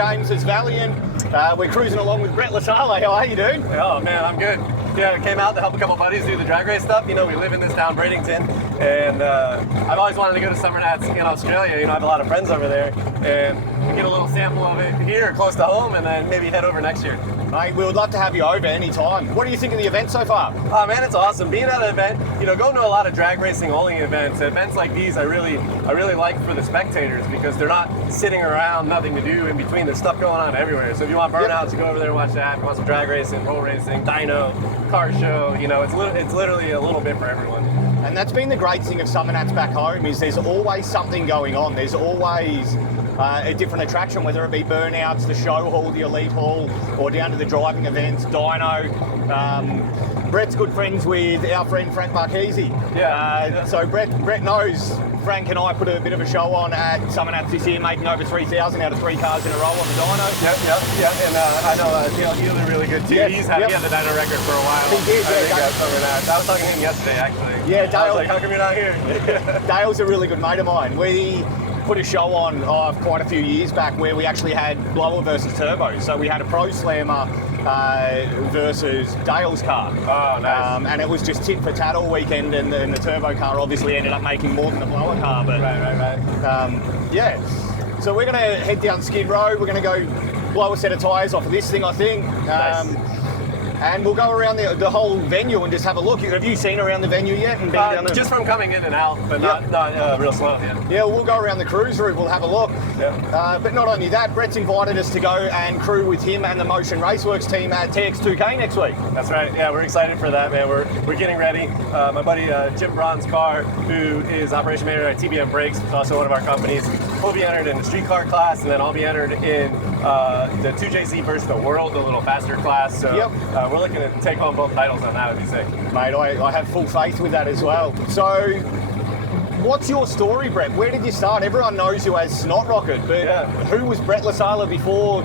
James is Valiant. We're cruising along with Brett LaSalle. How are you, dude? Oh man, I'm good. Yeah, I came out to help a couple buddies do the drag race stuff. You know, we live in this town, Bradenton, and I've always wanted to go to Summernats in Australia. You know, I have a lot of friends over there, and we get a little sample of it here close to home, and then maybe head over next year. Mate, we would love to have you over any time. What do you think of the event so far? Oh man, it's awesome. Being at an event, you know, going to a lot of drag racing only events like these, I really like for the spectators because they're not sitting around, nothing to do in between. There's stuff going on everywhere. So if you want burnouts, you go over there and watch that. If you want some drag racing, pole racing, dyno, car show, you know, it's literally a little bit for everyone. And that's been the great thing of Summernats back home is there's always something going on. There's always a different attraction, whether it be burnouts, the show hall, the elite hall, or down to the driving events, dyno. Brett's good friends with our friend Frank Marchese. Yeah. So Brett knows Frank and I put a bit of a show on at Summernats this year, making over 3,000 out of 3 cars in a row on the dyno. Yep. And I know Dale Healy's really good too. Yes, He had the dyno record for a while. He did, I was talking to him yesterday, actually. Yeah, Dale. I was like, how come you're not here? Dale's a really good mate of mine. We put a show on quite a few years back where we actually had blower versus turbo. So we had a Pro Slammer versus Dale's car. Oh, nice. And it was just tit for tat all weekend, and the turbo car obviously ended up making more than the blower car. But Right. yeah. So we're going to head down Skid Row. We're going to go blow a set of tyres off of this thing, I think. Nice. And we'll go around the whole venue and just have a look. Have you seen around the venue yet? And been down Just from coming in and out, but not real slow. Yeah, we'll go around the cruise route. We'll have a look. Yeah. But not only that, Brett's invited us to go and crew with him and the Motion Raceworks team at TX2K next week. That's right. Yeah, we're excited for that, man. We're getting ready. My buddy Jim Braun's car, who is operation manager at TBM Brakes, is also one of our companies. He'll be entered in the street car class, and then I'll be entered in the 2JZ versus the World, the little faster class. So we're looking to take home both titles on that. Would be sick. Mate, I have full faith with that as well. So, what's your story, Brett? Where did you start? Everyone knows you as Snot Rocket, but who was Brett LaSalle before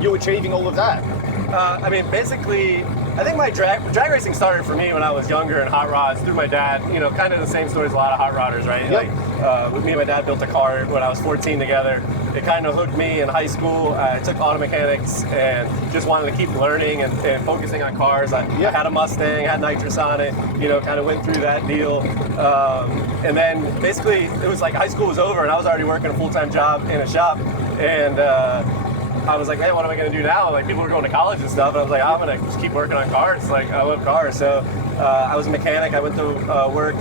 you achieving all of that? I mean, basically, I think my drag racing started for me when I was younger in hot rods through my dad. You know, kind of the same story as a lot of hot rodders, right? Like, with me and my dad built a car when I was 14 together. It kind of hooked me in high school. I took auto mechanics and just wanted to keep learning and focusing on cars. I had a Mustang, had nitrous on it, you know, kind of went through that deal. And then basically it was like high school was over and I was already working a full-time job in a shop. And I was like, man, what am I going to do now? Like, people were going to college and stuff. And I was like, I'm going to just keep working on cars. Like, I love cars. So I was a mechanic. I went to work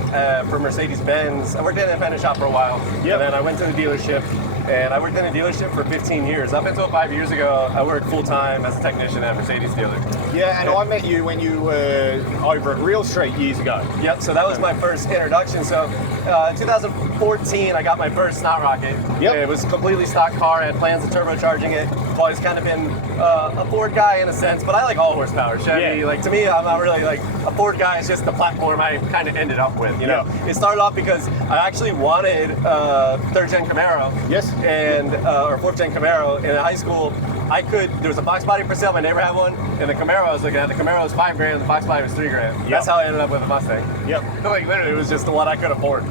for Mercedes-Benz. I worked in an independent shop for a while. And then I went to the dealership. And I worked in a dealership for 15 years. Up until 5 years ago, I worked full-time as a technician at Mercedes dealer. Yeah, and I met you when you were over at Real Street years ago. Yep, so that was my first introduction. So in 2014, I got my first Snot Rocket. It was a completely stock car. I had plans of turbocharging it. I've always kind of been a Ford guy in a sense, but I like all horsepower. Chevy, like, to me, I'm not really like a Ford guy. It's just the platform I kind of ended up with, you know? It started off because I actually wanted third-gen Camaro. And or fourth-gen Camaro. In high school, there was a Fox body for sale. My neighbor had one, and the Camaro I was looking at, the Camaro was $5,000, the Fox body was $3,000. That's how I ended up with a Mustang. Like, literally, it was just what I could afford.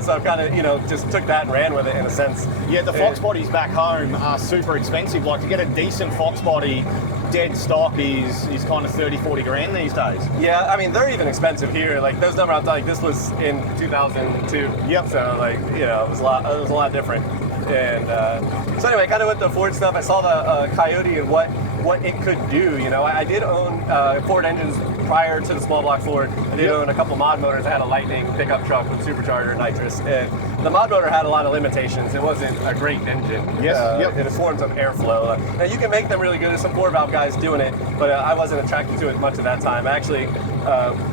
So I kind of, you know, just took that and ran with it in a sense. Yeah, the Fox bodies back home are super expensive. Like, to get a decent Fox body dead stock is kind of 30, 40 grand these days. Yeah, I mean, they're even expensive here. Like, those numbers, like, this was in 2002. So, like, you know, it was a lot different. And so anyway, kind of with the Ford stuff, I saw the Coyote and what it could do. You know, I did own Ford engines prior to the small block Ford. I did own a couple mod motors. I had a Lightning pickup truck with supercharger nitrous, and the mod motor had a lot of limitations. It wasn't a great engine. In forms of airflow. Now you can make them really good. There's some 4-valve guys doing it, but I wasn't attracted to it much at that time. I actually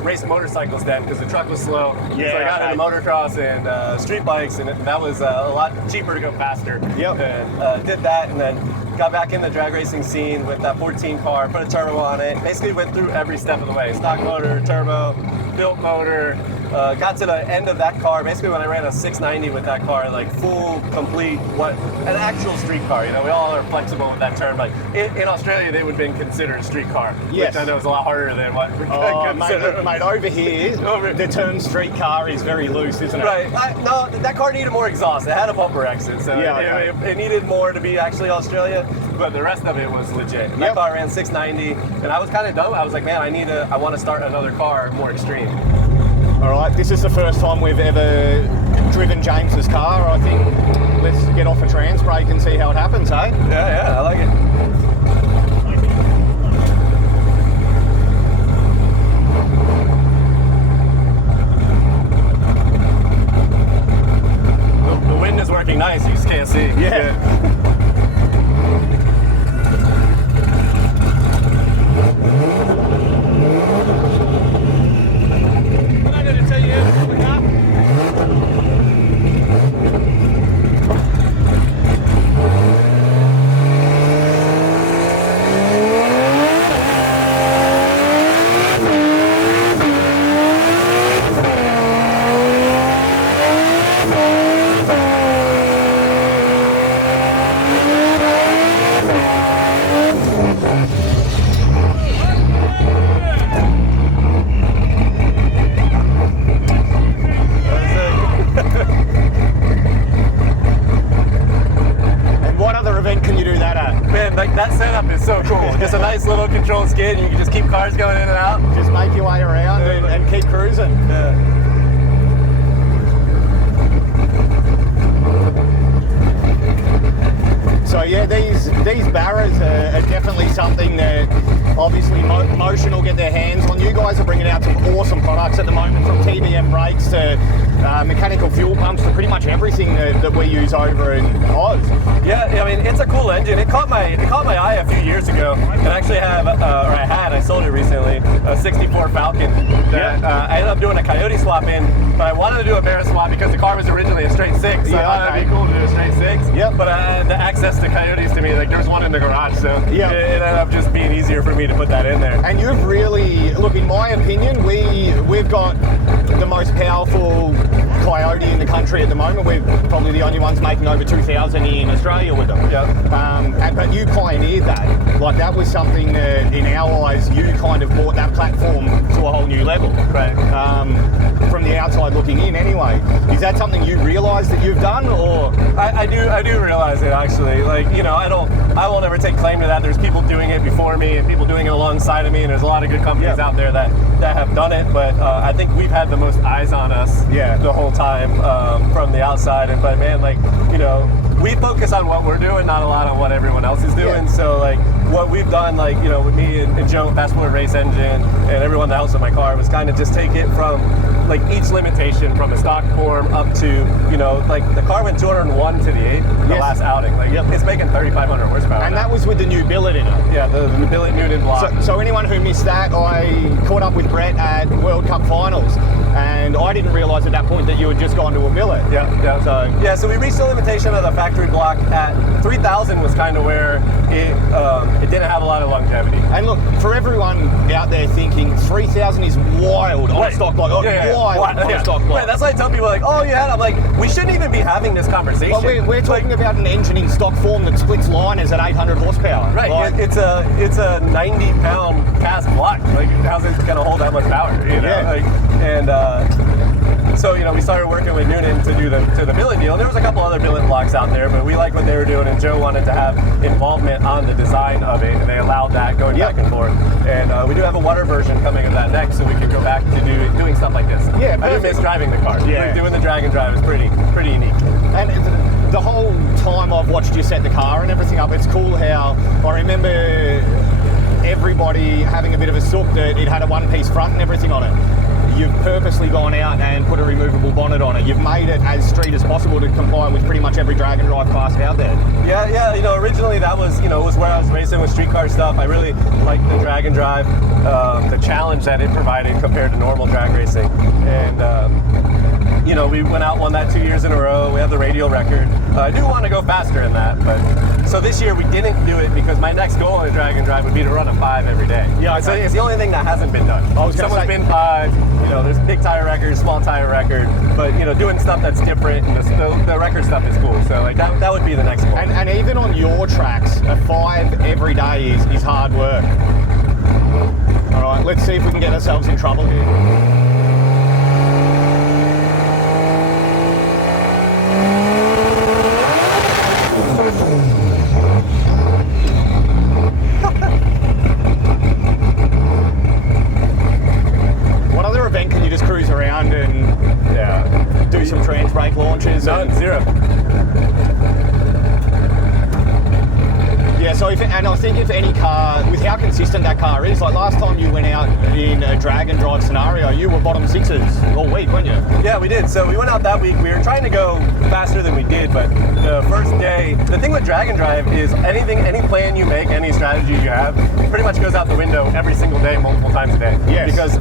raced motorcycles then because the truck was slow. So I got into motocross and street bikes, and that was a lot cheaper to go faster. And did that, and then got back in the drag racing scene with that 14 car, put a turbo on it, basically went through every step of the way. Stock motor, turbo, built motor, got to the end of that car, basically when I ran a 690 with that car, like full, complete, an actual street car. You know, we all are flexible with that term. Like in Australia, they would have been considered a street car, yes. which I know is a lot harder than what we consider. Mate, over here, the term street car is very loose, isn't it? Right. No, that car needed more exhaust. It had a bumper exit, so it needed more to be actually Australia. But the rest of it was legit. That car ran 690, and I was kind of dumb. I was like, man, I want to start another car more extreme. All right, this is the first time we've ever driven James's car. I think let's get off a trans brake and see how it happens, eh? Yeah, I like it. The wind is working nice, you just can't see. Yeah. That setup is so cool. Just a nice little controlled skid, and you can just keep cars going in and out. Just make your way around and keep cruising. Yeah. So yeah, these Barras are definitely something that obviously Motion will get their hands on. You guys are bringing out some awesome products at the moment, from TBM brakes to mechanical fuel pumps to pretty much everything that we use over in Oz. Yeah, I mean, it's a cool engine. It caught my eye a few years ago. And actually I sold it recently, a 64 Falcon that I ended up doing a Coyote swap in, but I wanted to do a Barra swap because the car was originally a straight 6, so I thought it'd be cool to do a straight 6. Yep. But the access to Coyotes to me, like there's one in the garage, so it ended up just being easier for me to put that in there. And you've really, look, in my opinion, we've got the most powerful Coyote in the country at the moment. We're probably the only ones making over 2,000 in Australia with them. Yeah. But you pioneered that. Like, that was something that, in our eyes, you kind of brought that platform to a whole new level. Right. From the outside looking in, anyway. Is that something you realise that you've done, or? I do realize it, actually. Like, you know, I won't ever take claim to that. There's people doing it before me and people doing it alongside of me, and there's a lot of good companies out there that have done it. But I think we've had the most eyes on us the whole time from the outside. But man, like, you know, we focus on what we're doing, not a lot on what everyone else is doing. So like what we've done, like, you know, with me and Joe, Fast Forward Race Engine, and everyone that helps with my car, was kind of just take it from like each limitation from a stock form up to, you know, like the car went 201 to the 8 the last outing. Like it's making 3,500 horsepower. And now. that was with the new billet in it. Yeah, the billet Newton block. So anyone who missed that, I caught up with Brett at World Cup finals, and I didn't realise at that point that you had just gone to a billet. So we reached the limitation of the factory block at 3,000 was kind of where it didn't have a lot of longevity. And look, for everyone out there thinking 3,000 is wild on a stock block. Wild on a stock block. Right, that's why I tell people like, oh yeah, I'm like, we shouldn't even be having this conversation. Well, we're talking about an engine in stock form that splits liners at 800 horsepower. Right, like, it's a 90-pound cast block. Like, how's it gonna hold that much power? You know? So, you know, we started working with Noonan to do the billet deal. There was a couple other billet blocks out there, but we liked what they were doing, and Joe wanted to have involvement on the design of it, and they allowed that going back and forth. And we do have a water version coming of that next, so we can go back to doing stuff like this. Yeah, I do miss driving the car. Yeah. Like, doing the drag and drive is pretty unique. And the whole time I've watched you set the car and everything up, it's cool how I remember everybody having a bit of a sook that it had a one-piece front and everything on it. You've purposely gone out and put a removable bonnet on it. You've made it as street as possible to comply with pretty much every drag and drive class out there. Yeah. You know, originally that was, you know, was where I was racing with street car stuff. I really liked the drag and drive, the challenge that it provided compared to normal drag racing. And you know, we went out, won that 2 years in a row. We have the radial record. I do want to go faster in that, but so this year we didn't do it because my next goal in drag and drive would be to run a 5 every day. Yeah, okay. So it's the only thing that hasn't been done. Someone's been 5. You know, there's big tire record, small tire record, but you know, doing stuff that's different and the record stuff is cool. So like that would be the next goal. And even on your tracks, a 5 every day is hard work. All right, let's see if we can get ourselves in trouble here. What other event can you just cruise around and do some trans brake launches? None, zero. Yeah, so and I think if any car, with how consistent that car is, like last time you went out in a drag and drive scenario, you were bottom 6s all week, weren't you? Yeah, we did. So we went out that week. We were trying to go faster than we did, but the first day, the thing with drag and drive is any plan you make, any strategy you have, pretty much goes out the window every single day, multiple times a day. Yes. Because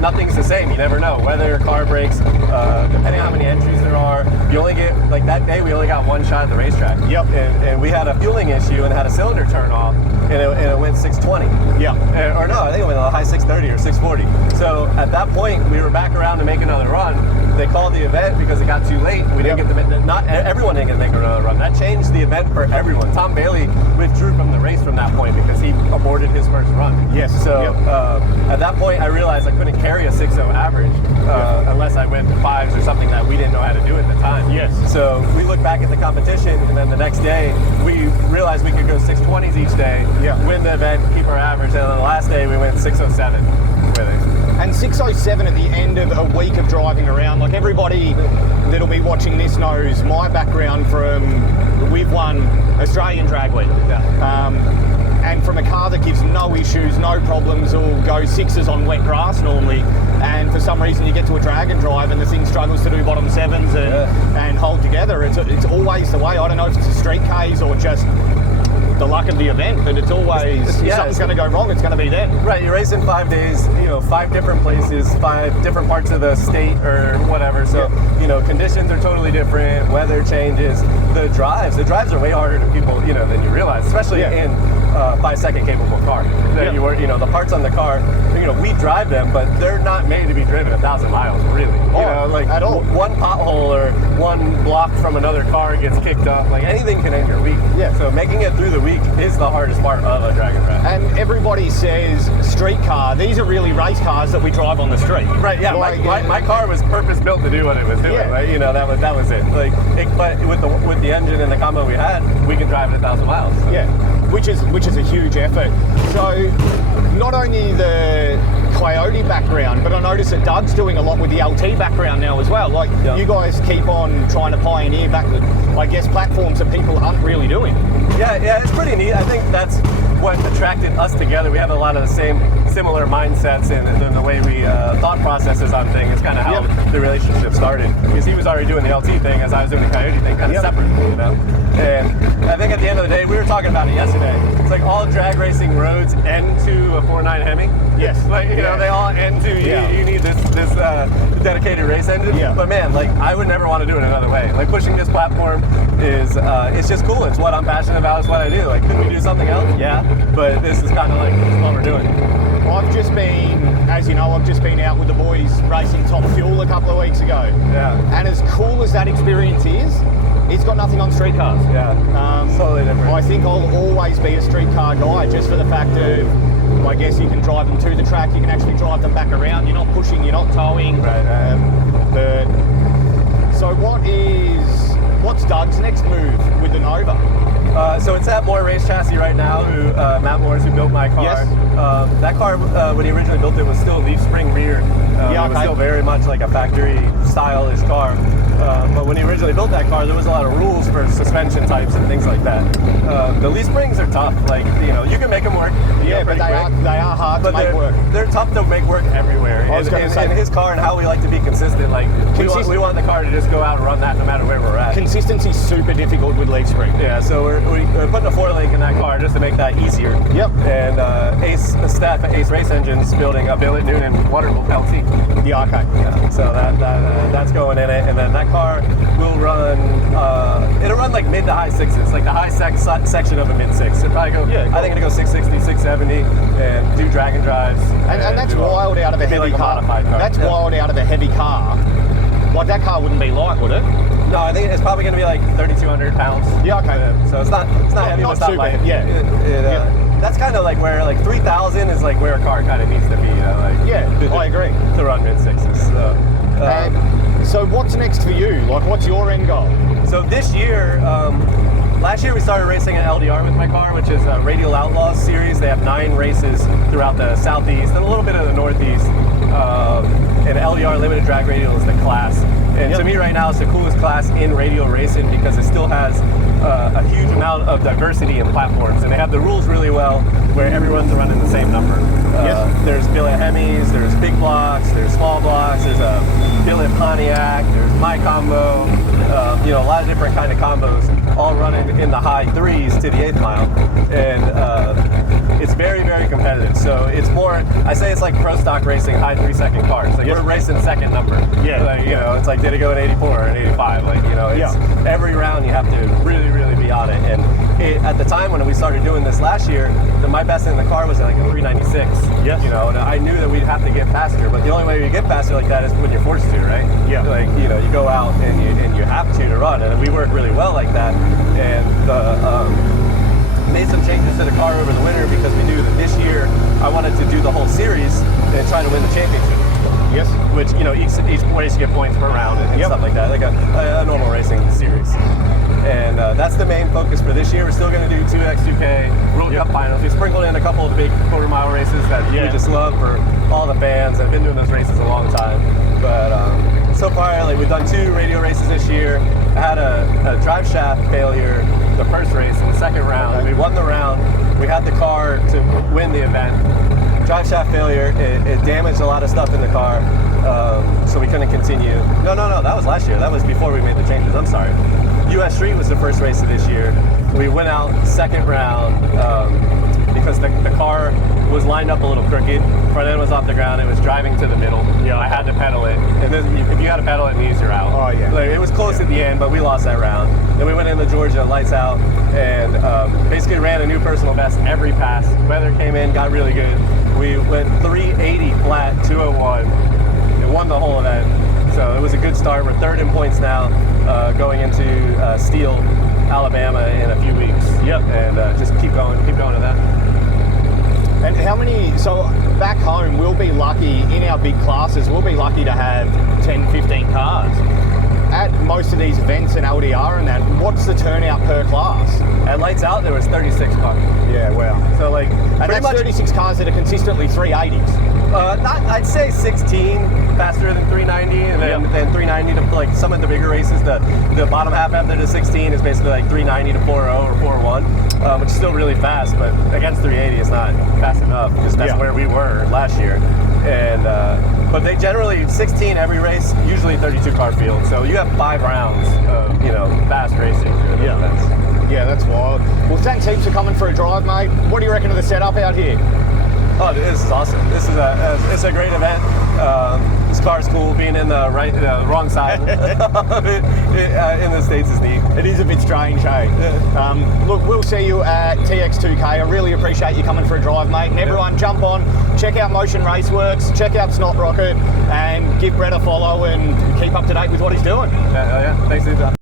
nothing's the same. You never know. Weather, car brakes, depending on how many entries there are. You only get, like that day, we only got one shot at the racetrack. Yep. And we had a fueling issue and had a cylinder turn off, and it went 620. Yeah. Or no, I think it went a high 630 or 640. So at that point, we were back around to make another run. They called the event because it got too late. We didn't get not everyone didn't get to make another run. That changed the event for everyone. Tom Bailey withdrew from the race from that point because he aborted his first run. Yes. So at that point, I realized I couldn't carry a 6.0 average unless I went 5s or something that we didn't know how to do at the time. Yes. So we looked back at the competition, and then the next day we realized we could go 620s each day, win the event, keep our average, and then the last day we went 607 with it. And 607 at the end of a week of driving around, like everybody that'll be watching this knows my background from, we've won Australian Drag Week. And from a car that gives no issues, no problems, will go 6s on wet grass normally, and for some reason you get to a drag and drive and the thing struggles to do bottom 7s and hold together. It's always the way. I don't know if it's a street case or just the luck of the event, but it's always, if something's going to go wrong, it's going to be there. Right, you race in 5 days, 5 different places, 5 different parts of the state or whatever, so, conditions are totally different, weather changes, the drives are way harder to people, than you realize, especially in a 5-second capable car. The parts on the car, we drive them, but they're not made to be driven 1,000 miles, really. At all. One pothole or one block from another car gets kicked up, like anything can end your week. Yeah. So making it through the week is the hardest part of a drag and drive. And everybody says street car. These are really race cars that we drive on the street. Right. Yeah. My car was purpose built to do what it was doing. Yeah. Right. That was it. But with the engine and the combo we had, we could drive it 1,000 miles. So. Yeah. Which is a huge effort. So not only the Coyote background, but I notice that Doug's doing a lot with the LT background now as well. You guys keep on trying to pioneer platforms that people aren't really doing. Yeah, it's pretty neat. I think that's what attracted us together. We have a lot of the similar mindsets and the way we thought processes on things. It's kind of how the relationship started, because he was already doing the LT thing as I was doing the Coyote thing, kind of separate, And I think at the end of the day, we were talking about it yesterday. It's like all drag racing roads end to a 4.9 Hemi. Yes. They all end to you need this dedicated race engine. Yeah. But man, I would never want to do it another way. Pushing this platform is it's just cool. It's what I'm passionate about. It's what I do. Could we do something else? Yeah. But this is kind of what we're doing. I've just been out with the boys racing Top Fuel a couple of weeks ago. Yeah. And as cool as that experience is, it's got nothing on street cars. Yeah. Totally different. I think I'll always be a street car guy, just for the fact of, I guess you can drive them to the track, you can actually drive them back around, you're not pushing, you're not towing. Right. So what's Doug's next move with the Nova? So it's at Moore Race Chassis right now, Matt Moore's who built my car. Yes. That car, when he originally built it, was still leaf spring rear. It was still very much like a factory stylish car. But when he originally built that car, there was a lot of rules for suspension types and things like that. The leaf springs are tough. Like, you know, you can make them work. Yeah, but they are hard to make work. They're tough to make work everywhere. In his car and how we like to be consistent, like we want the car to just go out and run that no matter where we're at. Consistency's super difficult with leaf spring. Yeah, so we're putting a 4-link in that car just to make that easier. Yep. And the staff at Ace Race Engines building a billet Noonan Waterville LT. Yeah, okay. Yeah, so that's going in it, and then that car will run. It'll run like mid to high sixes, like the high section of a mid six. It'll probably go. Yeah, I think it'll go 660, 670, and do drag and drives. And that's wild out of a heavy car. That's wild out of a heavy car. Like that car wouldn't be light, would it? No, I think it's probably going to be like 3,200 pounds. Yeah, okay. So it's not heavy, but it's not light. Yeah. That's kind of like where like 3,000 is like where a car kind of needs to be. You know, like I agree. To run mid sixes. So what's next for you? Like, what's your end goal? So this year, last year we started racing an LDR with my car, which is a Radial Outlaws series. They have 9 races throughout the southeast and a little bit of the northeast. And LDR limited drag radial is the class. And to me right now, it's the coolest class in radial racing because it still has a huge amount of diversity in platforms. And they have the rules really well where everyone's running the same number. There's billet Hemis, there's big blocks, there's small blocks, there's a billet Pontiac, there's my combo, you know, a lot of different kind of combos, all running in the high 3s to the 8th mile. And it's very, very competitive. So it's more, I say it's like pro stock racing, high 3-second cars. Like we're racing second number. Yeah. Like, you know, it's like, did it go at 84 or at 85? Like, you know, it's every round you have to really, really be on it. And at the time when we started doing this last year, my best in the car was like a 396. Yes. You know, and I knew that we'd have to get faster, but the only way you get faster like that is when you're forced to, right? Yeah. Like, you know, you go out and you have to run, and we work really well like that. And made some changes to the car over the winter because we knew that this year I wanted to do the whole series and try to win the championship. Yes. Which, you know, each race you get points per round and stuff like that, like a normal racing series. And that's the main focus for this year. We're still going to do 2x2K World Cup finals. We sprinkled in a couple of the big quarter-mile races that we just love for all the fans. I've been doing those races a long time. But so far, like, we've done 2 radio races this year. I had a drive shaft failure the first race in the second round. Okay. We won the round. We had the car to win the event. Drive shaft failure, it damaged a lot of stuff in the car, so we couldn't continue. No, that was last year. That was before we made the changes. I'm sorry. US Street was the first race of this year. We went out second round because the car was lined up a little crooked. Front end was off the ground. It was driving to the middle. Yeah, I had to pedal it. And then if you got to pedal it, knees are out. Oh yeah. Like, it was close at the end, but we lost that round. Then we went into Georgia, lights out, and basically ran a new personal best every pass. Weather came in, got really good. We went 380 flat, 201, and won the whole event. So it was a good start. We're 3rd in points now, going into Steele, Alabama in a few weeks. Yep. And just keep going to that. And how many, so back home, we'll be lucky, in our big classes, we'll be lucky to have 10, 15 cars. At most of these events in LDR and that, what's the turnout per class? At Lights Out, there was 36 cars. Yeah, wow. So like, and that's 36 cars that are consistently 380s. I'd say 16 faster than 390, and then 390 to like some of the bigger races. The bottom half after the 16 is basically like 390 to 4.0 or 4.1, which is still really fast, but against 380 it's not fast enough because that's where we were last year. And but they generally 16 every race, usually 32 car field. So you have 5 rounds of fast racing. Yeah, that's wild. Well, thanks heaps for coming for a drive, mate. What do you reckon of the setup out here? Oh, this is awesome. This is a great event. This car's cool. Being in the wrong side in the States is neat. It is a bit strange, hey? Look, we'll see you at TX2K. I really appreciate you coming for a drive, mate. And everyone, jump on, check out Motion Raceworks, check out Snot Rocket, and give Brett a follow and keep up to date with what he's doing. Yeah, thanks, Ethan.